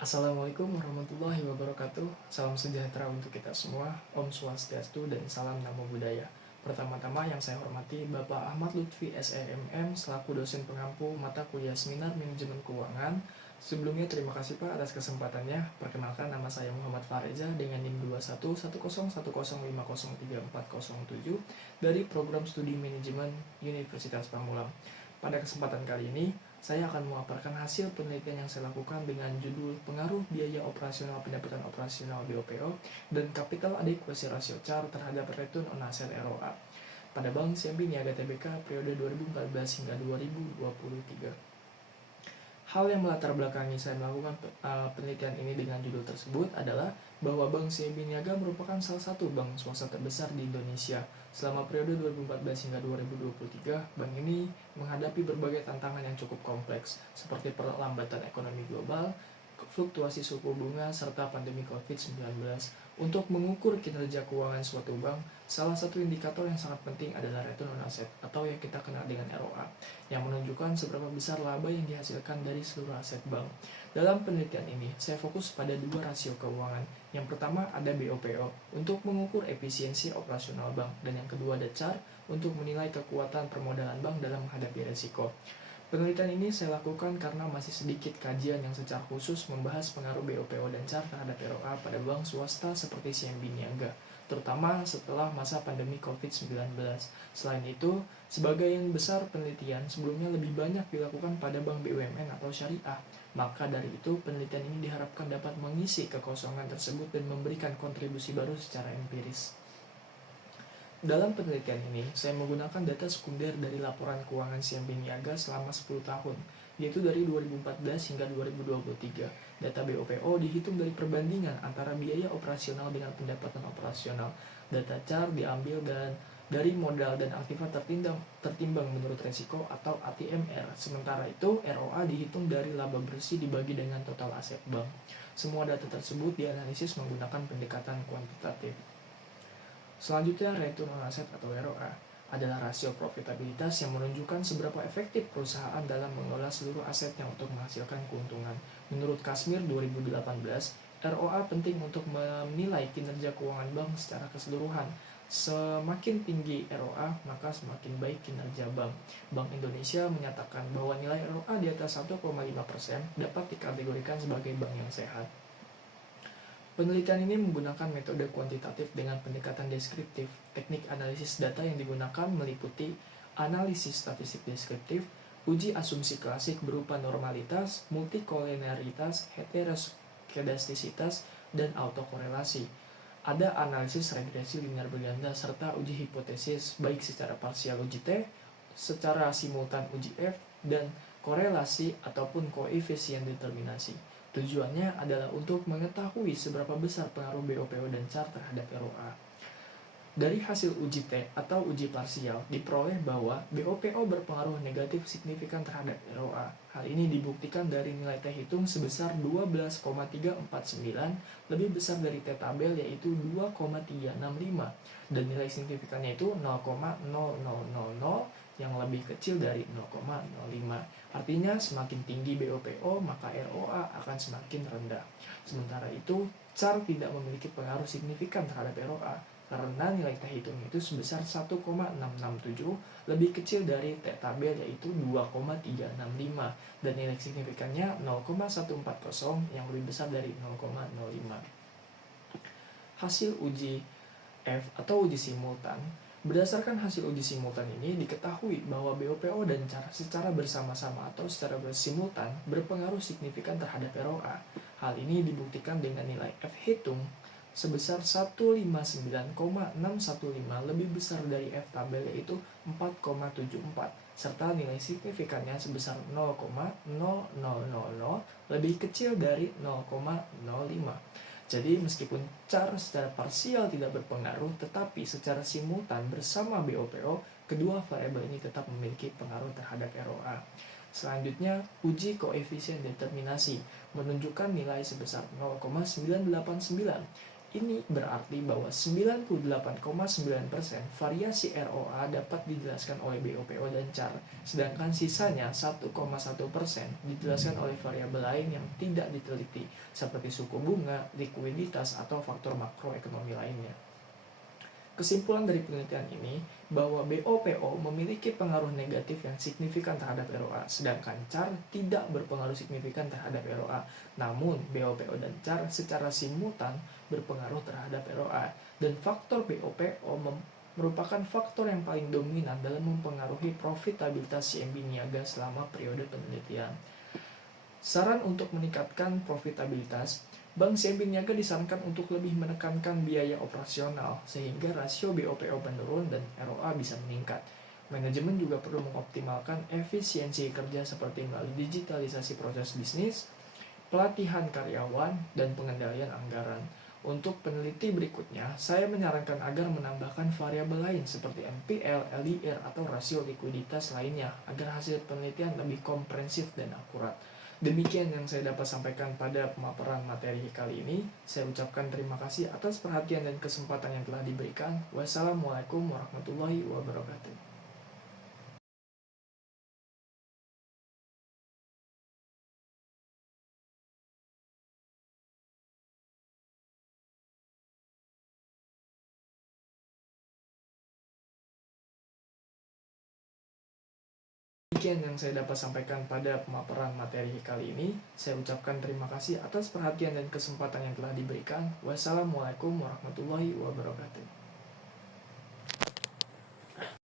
Assalamualaikum warahmatullahi wabarakatuh. Salam sejahtera untuk kita semua. Om Swastiastu dan salam Namo Buddhaya. Pertama-tama yang saya hormati Bapak Ahmad Lutfi SEMM selaku dosen pengampu mata kuliah Seminar Manajemen Keuangan. Sebelumnya terima kasih Pak atas kesempatannya. Perkenalkan nama saya Muhammad Fareza dengan NIM 211010503407 dari Program Studi Manajemen Universitas Pamulang. Pada kesempatan kali ini, saya akan memaparkan hasil penelitian yang saya lakukan dengan judul Pengaruh Biaya Operasional Pendapatan Operasional BOPO dan Capital Adequacy Ratio CAR terhadap Return on Asset ROA pada Bank CMB Niaga Tbk periode 2014 hingga 2023. Hal yang melatar belakangi saya melakukan penelitian ini dengan judul tersebut adalah bahwa Bank CMB Niaga merupakan salah satu bank swasta terbesar di Indonesia. Selama periode 2014 hingga 2023, bank ini menghadapi berbagai tantangan yang cukup kompleks, seperti perlambatan ekonomi global, fluktuasi suku bunga, serta pandemi COVID-19. Untuk mengukur kinerja keuangan suatu bank, salah satu indikator yang sangat penting adalah return on asset atau yang kita kenal dengan ROA, yang menunjukkan seberapa besar laba yang dihasilkan dari seluruh aset bank. Dalam penelitian ini, saya fokus pada dua rasio keuangan. Yang pertama ada BOPO untuk mengukur efisiensi operasional bank, dan yang kedua ada CAR untuk menilai kekuatan permodalan bank dalam menghadapi resiko. Penelitian ini saya lakukan karena masih sedikit kajian yang secara khusus membahas pengaruh BOPO dan CAR terhadap ROA pada bank swasta seperti CMB Niaga, terutama setelah masa pandemi COVID-19. Selain itu, sebagian besar penelitian sebelumnya lebih banyak dilakukan pada bank BUMN atau syariah. Maka dari itu, penelitian ini diharapkan dapat mengisi kekosongan tersebut dan memberikan kontribusi baru secara empiris. Dalam penelitian ini, saya menggunakan data sekunder dari laporan keuangan CMB Niaga selama 10 tahun, yaitu dari 2014 hingga 2023. Data BOPO dihitung dari perbandingan antara biaya operasional dengan pendapatan operasional. Data CAR diambil dari modal dan aktiva tertimbang menurut resiko atau ATMR. Sementara itu, ROA dihitung dari laba bersih dibagi dengan total aset bank. Semua data tersebut dianalisis menggunakan pendekatan kuantitatif. Selanjutnya, return on asset atau ROA adalah rasio profitabilitas yang menunjukkan seberapa efektif perusahaan dalam mengelola seluruh asetnya untuk menghasilkan keuntungan. Menurut Kasmir 2018, ROA penting untuk menilai kinerja keuangan bank secara keseluruhan. Semakin tinggi ROA, maka semakin baik kinerja bank. Bank Indonesia menyatakan bahwa nilai ROA di atas 1,5% dapat dikategorikan sebagai bank yang sehat. Penelitian ini menggunakan metode kuantitatif dengan pendekatan deskriptif. Teknik analisis data yang digunakan meliputi analisis statistik deskriptif, uji asumsi klasik berupa normalitas, multikolenialitas, heteroskedastisitas, dan autokorelasi. Ada analisis regresi linear berganda serta uji hipotesis baik secara parsial uji T, secara simultan uji F, dan korelasi ataupun koefisien determinasi. Tujuannya adalah untuk mengetahui seberapa besar pengaruh BOPO dan CAR terhadap ROA. Dari hasil uji T atau uji parsial diperoleh bahwa BOPO berpengaruh negatif signifikan terhadap ROA. Hal ini dibuktikan dari nilai T hitung sebesar 12,349 lebih besar dari T tabel yaitu 2,365 dan nilai signifikannya itu 0,0000 yang lebih kecil dari 0,05. Artinya semakin tinggi BOPO maka ROA akan semakin rendah. Sementara itu, CAR tidak memiliki pengaruh signifikan terhadap ROA karena nilai T hitung itu sebesar 1,667 lebih kecil dari T tabel yaitu 2,365 dan nilai signifikannya 0,140 yang lebih besar dari 0,05. Hasil uji F atau uji simultan. Berdasarkan hasil uji simultan ini diketahui bahwa BOPO dan CAR secara bersama-sama atau secara bersimultan berpengaruh signifikan terhadap ROA. Hal ini dibuktikan dengan nilai F hitung sebesar 159,615 lebih besar dari F tabel yaitu 4,74 serta nilai signifikannya sebesar 0,0000 lebih kecil dari 0,05. Jadi meskipun CAR secara parsial tidak berpengaruh, tetapi secara simultan bersama BOPO, kedua variabel ini tetap memiliki pengaruh terhadap ROA. Selanjutnya, uji koefisien determinasi menunjukkan nilai sebesar 0,989. Ini berarti bahwa 98,9% variasi ROA dapat dijelaskan oleh BOPO dan CAR, sedangkan sisanya 1,1% dijelaskan oleh variabel lain yang tidak diteliti, seperti suku bunga, likuiditas, atau faktor makroekonomi lainnya. Kesimpulan dari penelitian ini bahwa BOPO memiliki pengaruh negatif yang signifikan terhadap ROA, sedangkan CAR tidak berpengaruh signifikan terhadap ROA. Namun, BOPO dan CAR secara simultan berpengaruh terhadap ROA, dan faktor BOPO merupakan faktor yang paling dominan dalam mempengaruhi profitabilitas CMB Niaga selama periode penelitian. Saran untuk meningkatkan profitabilitas, Bank CMB Niaga disarankan untuk lebih menekankan biaya operasional sehingga rasio BOPO menurun dan ROA bisa meningkat. Manajemen juga perlu mengoptimalkan efisiensi kerja seperti melalui digitalisasi proses bisnis, pelatihan karyawan, dan pengendalian anggaran. Untuk peneliti berikutnya, saya menyarankan agar menambahkan variabel lain seperti NPL, LDR, atau rasio likuiditas lainnya agar hasil penelitian lebih komprehensif dan akurat. Demikian yang saya dapat sampaikan pada pemaparan materi kali ini. Saya ucapkan terima kasih atas perhatian dan kesempatan yang telah diberikan. Wassalamualaikum warahmatullahi wabarakatuh. Demikian yang saya dapat sampaikan pada pemaparan materi kali ini. Saya ucapkan terima kasih atas perhatian dan kesempatan yang telah diberikan. Wassalamualaikum warahmatullahi wabarakatuh.